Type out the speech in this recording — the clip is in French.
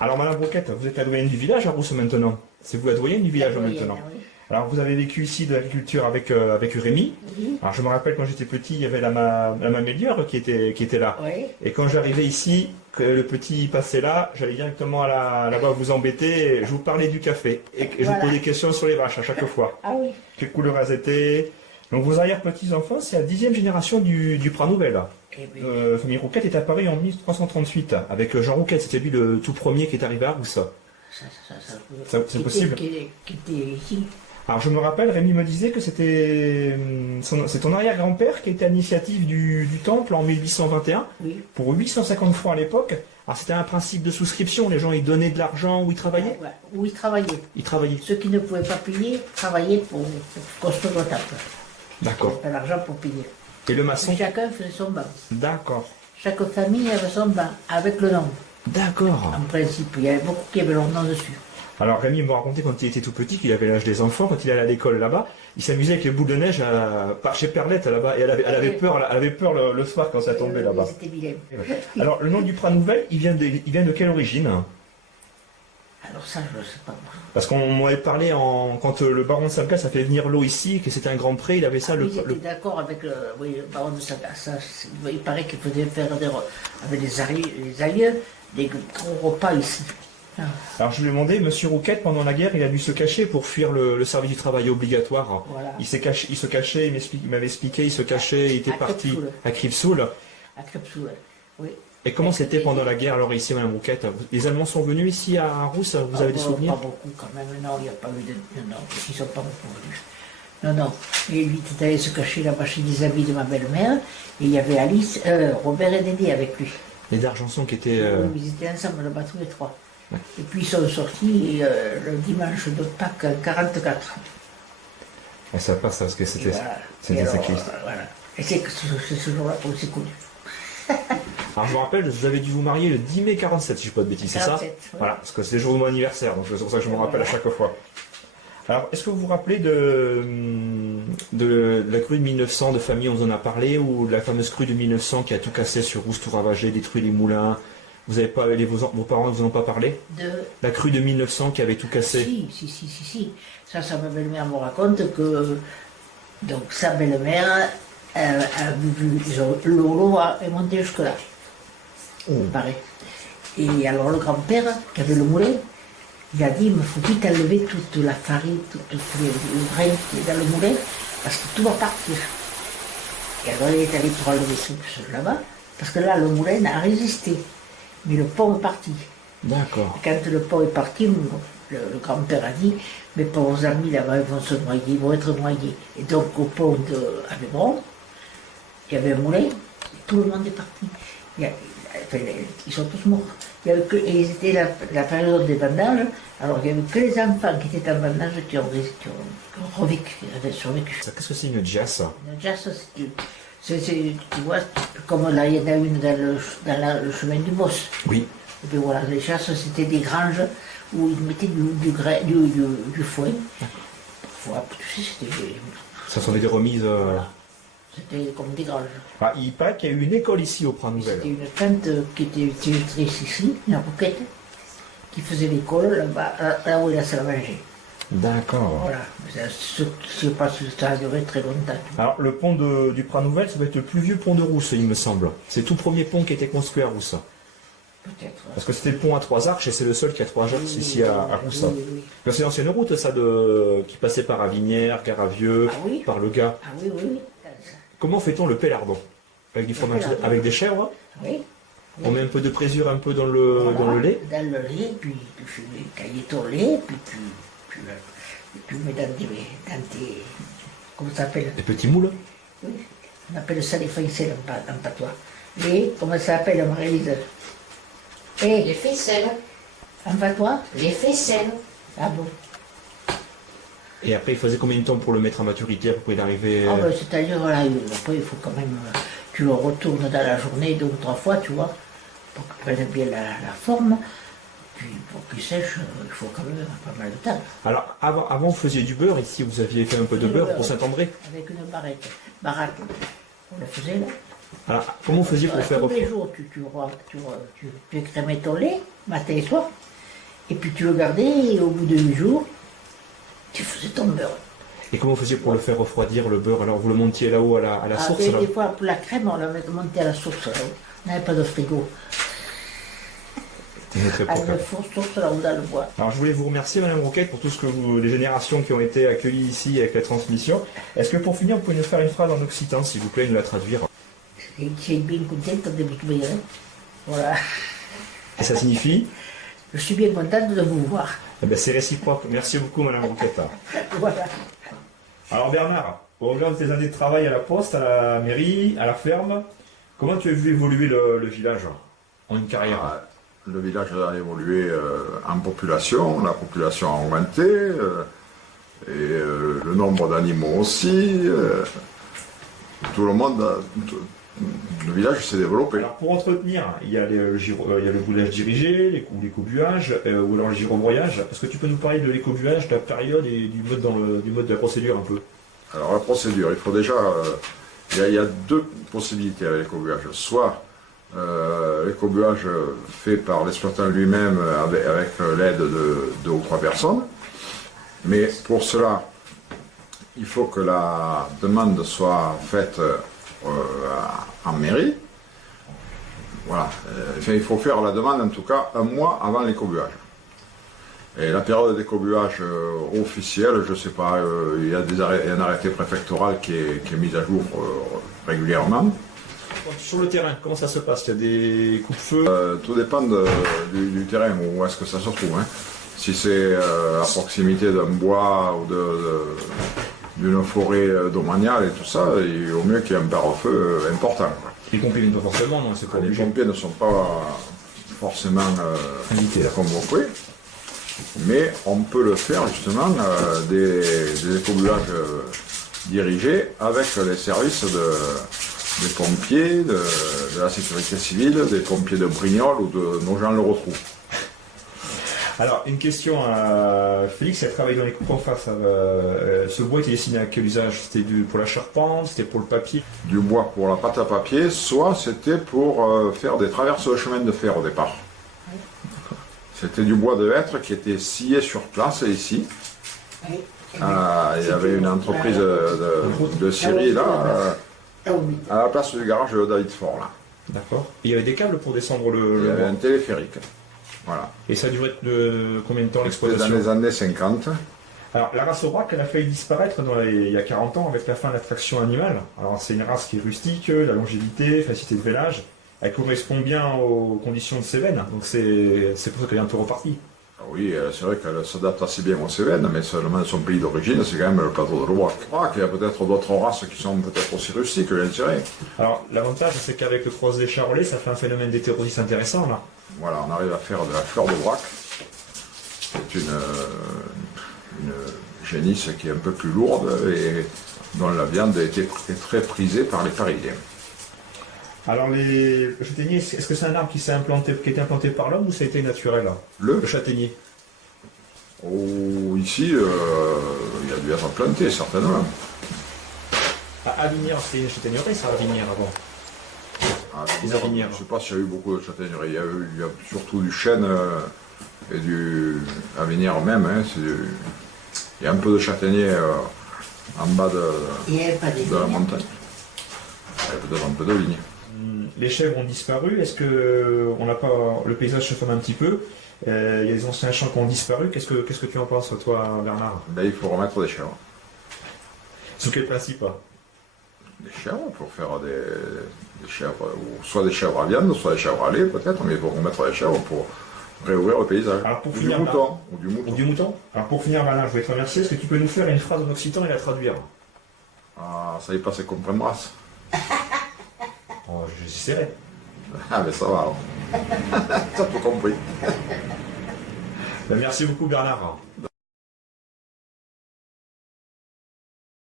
Alors, Madame Broquette, vous êtes la doyenne du village à Rousse maintenant. C'est vous la doyenne du village maintenant. Oui. Alors, vous avez vécu ici de l'agriculture avec Rémi. Oui. Alors, je me rappelle quand j'étais petit, il y avait la mamélière qui était là. Oui. Et quand j'arrivais ici, que le petit passait là, j'allais directement là-bas vous embêter. Et je vous parlais du café. Et je vous posais des questions sur les vaches à chaque fois. Ah oui. Quelle couleur elles étaient. Donc, vos arrière-petits-enfants, c'est la 10e génération du Prat Nouvel. Eh oui. Famille Rouquette est apparue en 1338 avec Jean Rouquette. C'était lui le tout premier qui est arrivé à Rousse. C'est possible. Qui était ici. Alors je me rappelle, Rémi me disait que c'est ton arrière-grand-père qui était à l'initiative du temple en 1821 Oui. pour 850 francs à l'époque. Alors c'était un principe de souscription, les gens ils donnaient de l'argent ou ils travaillaient. Ouais, où ils travaillaient. Ils travaillaient. Ceux qui ne pouvaient pas payer travaillaient pour construire le temple. D'accord. Pas l'argent pour payer. Et le maçon. Chacun faisait son banc. D'accord. Chaque famille avait son banc, avec le nom. D'accord. En principe, il y avait beaucoup qui avaient leur nom dessus. Alors Rémi me racontait quand il était tout petit qu'il avait l'âge des enfants, quand il allait à l'école là-bas, il s'amusait avec les boules de neige par chez Perlette là-bas, et elle avait peur le soir quand ça tombait là-bas. C'était vilain. Alors le nom du Prat Nouvel, il vient de quelle origine? Alors ça, je ne sais pas. Parce qu'on m'avait parlé quand le baron de Saint-Place a fait venir l'eau itti, que c'était un grand pré, il avait ça Ils étaient d'accord avec le baron de Saint-Place. Il paraît qu'il faisait faire avec les aïeux des gros repas ici. Alors je lui ai demandé, Monsieur Rouquette, pendant la guerre, il a dû se cacher pour fuir le service du travail obligatoire. Voilà. Il se cachait, il m'avait expliqué, il se cachait, il était parti à Cripsoul. À Cripsoul, oui. Et comment c'était pendant la guerre alors ici, Madame Rouquette? Les Allemands sont venus ici à Rousse, vous avez des souvenirs? Pas beaucoup quand même, non, il n'y a pas eu de... Non, ils ne sont pas beaucoup venus. Non. Et lui, il était allé se cacher là-bas chez des amis de ma belle-mère, et il y avait Robert et Dédé avec lui. Les d'Argenson qui étaient... Ils étaient ensemble là-bas tous les trois. Ouais. Et puis ils sont sortis le dimanche de Pâques 44. Et ça passe parce que c'était Christ. Voilà. Et c'est ce jour-là qu'on s'est connus. Alors je me rappelle, vous avez dû vous marier le 10 mai 47, si je ne dis pas de bêtises, c'est ça? Ouais. Voilà, parce que c'est le jour de mon anniversaire, donc c'est pour ça que je me rappelle à chaque fois. Alors, est-ce que vous vous rappelez de la crue de 1900 de famille, on en a parlé, ou de la fameuse crue de 1900 qui a tout cassé sur Rousse, tout ravagé, détruit les moulins? Vous avez pas, vos parents ne vous ont pas parlé? La crue de 1900 qui avait tout cassé? Si. Ça, ma belle-mère me raconte que donc sa belle-mère a vu l'eau est montée jusque-là. Pareil. Et alors le grand-père, qui avait le moulin, il a dit, il me faut vite enlever toute la farine, tout le grain qui est dans le moulin, parce que tout va partir. Et alors il est allé pour enlever ce là-bas, parce que là, le moulin a résisté. Mais le pont est parti. D'accord. Et quand le pont est parti, le grand-père a dit, mes pauvres amis là-bas, ils vont se noyer, ils vont être noyés. Et donc au pont de Avébron, il y avait un moulin, et tout le monde est parti. Ils sont tous morts. Et c'était la période des bandages, alors il n'y avait que les enfants qui étaient en bandage qui ont revécu, qui avaient survécu. Qu'est-ce que c'est une jasse? Une jasse, tu vois, comme là, il y en a une dans le chemin du Boss. Oui. Et puis voilà, les chasses, c'était des granges où ils mettaient du foin. Parfois, tu sais, c'était... Ça sont des remises... Voilà. C'était comme des granges. Ah, il paraît qu'il y a eu une école ici au Prat Nouvel. C'était une tante qui était institutrice ici, une Rouquette, qui faisait l'école là-bas, là où il a salle à manger. D'accord. Voilà, je ne sais pas si ça a duré très longtemps. Alors, le pont du Prat Nouvel, ça doit être le plus vieux pont de Rousse, il me semble. C'est le tout premier pont qui a été construit à Rousse. Peut-être. Parce que c'était le pont à 3 arches et c'est le seul qui a 3 arches ici à Rousse. Oui. C'est l'ancienne route, ça, qui passait par Avinières, Garavieux, par le Gars. Ah oui. Comment fait-on le pélardon? Avec du fromage, avec des chèvres? Oui. On met un peu de présure un peu dans le lait? Dans le lait, puis tu fais cailler ton lait, puis tu mets dans tes... Comment ça s'appelle? Des petits moules? Oui. On appelle ça les faïcelles en patois. Et comment ça s'appelle, Marie-Lise? Les faisselles. En patois? Les faisselles. Ah bon? Et après, il faisait combien de temps pour le mettre à maturité pour qu'il arrivait? Ah ben, c'est-à-dire, là, après, il faut quand même... Tu le retournes dans la journée 2 ou 3 fois, tu vois, pour qu'il prenne bien la forme. Puis pour qu'il sèche, il faut quand même pas mal de temps. Alors, avant, vous faisiez du beurre ici, vous aviez fait un peu de beurre pour Saint-André? Avec une baraque. On le faisait là. Alors, comment vous faisiez pour faire... Tous les jours, tu écrémais ton lait, matin et soir. Et puis tu le gardais et au bout de 8 jours, tu faisais ton beurre. Et comment vous faisiez pour le faire refroidir, le beurre? Alors vous le montiez là-haut à la source Et là des fois, pour la crème, on la montait à la source là-haut. On n'avait pas de frigo. C'était très À propre. la source là-haut dans le bois. Alors je voulais vous remercier Madame Roquette pour tout ce que les générations qui ont été accueillies ici avec la transmission. Est-ce que pour finir vous pouvez nous faire une phrase en occitan s'il vous plaît, nous la traduire? Je suis bien contente de vous voir. Voilà. Et ça signifie? Je suis bien contente de vous voir. Eh ben, c'est réciproque. Merci beaucoup Madame Roquette. Voilà. Alors Bernard, au regard de tes années de travail à la poste, à la mairie, à la ferme, comment tu as vu évoluer le village en une carrière? Le village a évolué en population, la population a augmenté, le nombre d'animaux aussi. Tout le monde, le village s'est développé. Alors pour entretenir, il y a il y a le boulage dirigé, l'écobuage, ou alors le girobroyage. Est-ce que tu peux nous parler de l'écobuage, de la période et du mode de la procédure un peu? Alors la procédure, il faut déjà... il y a deux possibilités avec l'écobuage. Soit l'écobuage fait par l'exploitant lui-même avec l'aide de 2 ou 3 personnes. Mais pour cela, il faut que la demande soit faite en mairie. Voilà. Enfin, il faut faire la demande en tout cas 1 mois avant l'écobuage. Et la période d'écobuage officielle, je ne sais pas, il y a un arrêté préfectoral qui est mis à jour régulièrement. Sur le terrain, comment ça se passe? Il y a des coups de feu? Tout dépend du terrain, où est-ce que ça se trouve. Hein. Si c'est à proximité d'un bois ou d'une forêt domaniale et tout ça, il vaut mieux qu'il y ait un pare-feu important. Quoi. Les pompiers viennent pas forcément, non? C'est pas Les obligé. pompiers ne sont pas forcément Invités, là. convoqués, mais on peut le faire justement des écobuages dirigés avec les services des pompiers, de la sécurité civile, des pompiers de Brignoles ou de Nogent-le-Rotrou. Alors, une question à Félix, elle travaille dans les coupes en face. Ce bois était destiné à quel usage? C'était pour la charpente, c'était pour le papier? Du bois pour la pâte à papier, soit c'était pour faire des traverses de chemin de fer au départ. C'était du bois de hêtre qui était scié sur place ici. Il y avait une entreprise de scierie là, à la place du garage de David Fort là. D'accord. Et il y avait des câbles pour descendre Il y le avait bois. un téléphérique. Voilà. Et ça a duré de combien de temps C'était dans l'exploitation? les années 50. Alors, la race aubrac, elle a failli disparaître il y a 40 ans avec la fin de l'attraction animale. Alors, c'est une race qui est rustique, la longévité, facilité de vélage. Elle correspond bien aux conditions de Cévennes, donc c'est pour ça qu'elle est un peu repartie. Ah oui, c'est vrai qu'elle s'adapte assez bien aux Cévennes, mais seulement son pays d'origine, c'est quand même le plateau de l'Aubrac. Il y a peut-être d'autres races qui sont peut-être aussi rustiques, je ne sais rien. Alors, l'avantage, c'est qu'avec le croisé charolais, ça fait un phénomène d'hétérosis intéressant, là. Voilà, on arrive à faire de la fleur d'Aubrac. C'est une génisse qui est un peu plus lourde et dont la viande est très prisée par les Parisiens. Alors, le châtaignier, est-ce que c'est un arbre qui a été implanté par l'homme ou ça a été naturel, là? Le châtaignier. Oh, ici, il y a dû être planté, certainement. À Avignon, c'était une châtaignerie, ça, à Avignon, avant. Les Avignon. Je ne sais pas s'il y a eu beaucoup de châtaigneries. Il y a surtout du chêne et du Avignon même. Hein, il y a un peu de châtaignier en bas de la montagne. Il y a peut-être un peu de vigne. Les chèvres ont disparu. Est-ce que le paysage se forme un petit peu? Il y a des anciens champs qui ont disparu. Qu'est-ce que tu en penses, toi, Bernard? Là, il faut remettre des chèvres. Sous quel principe? Des chèvres pour faire des chèvres, ou soit des chèvres à viande, soit des chèvres à lait peut-être, mais il faut remettre des chèvres pour réouvrir le paysage. Alors, pour ou, finir, du mouton, ou du mouton. Ou du mouton. Alors pour finir, Bernard, je voulais te remercier. Est-ce que tu peux nous faire une phrase en occitan et la traduire? Ah, ça y est pas, c'est comprendre. Oh, j'essaierai. Ah, mais ça va alors. T'as tout compris. Ben, merci beaucoup, Bernard.